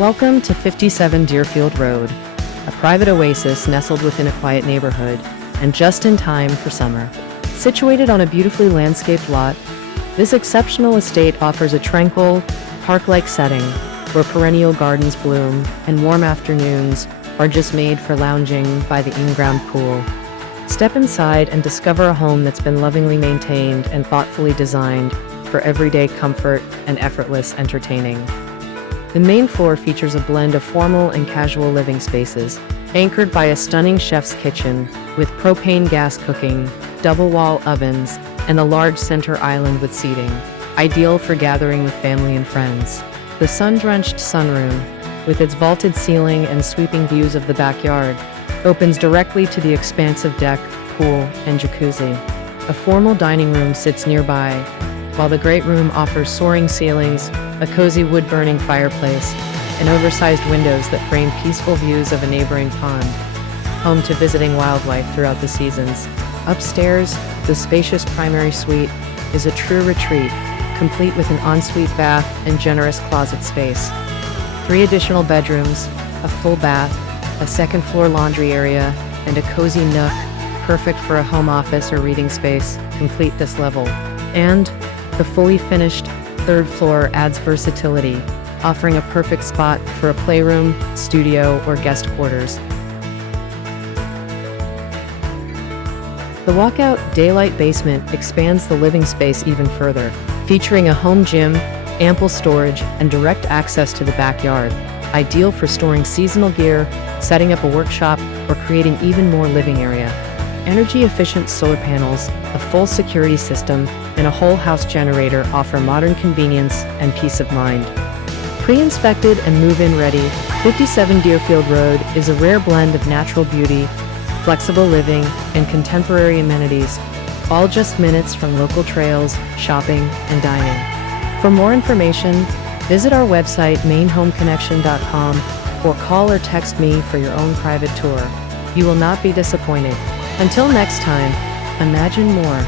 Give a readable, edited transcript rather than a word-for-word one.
Welcome to 57 Deerfield Road, a private oasis nestled within a quiet neighborhood and just in time for summer. Situated on a beautifully landscaped lot, this exceptional estate offers a tranquil, park-like setting where perennial gardens bloom and warm afternoons are just made for lounging by the in-ground pool. Step inside and discover a home that's been lovingly maintained and thoughtfully designed for everyday comfort and effortless entertaining. The main floor features a blend of formal and casual living spaces, anchored by a stunning chef's kitchen with propane gas cooking, double-wall ovens, and a large center island with seating, ideal for gathering with family and friends. The sun-drenched sunroom, with its vaulted ceiling and sweeping views of the backyard, opens directly to the expansive deck, pool, and jacuzzi. A formal dining room sits nearby, while the great room offers soaring ceilings, a cozy wood-burning fireplace, and oversized windows that frame peaceful views of a neighboring pond, home to visiting wildlife throughout the seasons. Upstairs, the spacious primary suite is a true retreat, complete with an ensuite bath and generous closet space. 3 additional bedrooms, a full bath, a second-floor laundry area, and a cozy nook, perfect for a home office or reading space, complete this level. And the fully finished 3rd floor adds versatility, offering a perfect spot for a playroom, studio, or guest quarters. The walkout daylight basement expands the living space even further, featuring a home gym, ample storage, and direct access to the backyard, ideal for storing seasonal gear, setting up a workshop, or creating even more living area. Energy-efficient solar panels, a full security system, and a whole house generator offer modern convenience and peace of mind. Pre-inspected and move-in ready, 57 Deerfield Road is a rare blend of natural beauty, flexible living, and contemporary amenities, all just minutes from local trails, shopping, and dining. For more information, visit our website mainhomeconnection.com or call or text me for your own private tour. You will not be disappointed. Until next time, imagine more.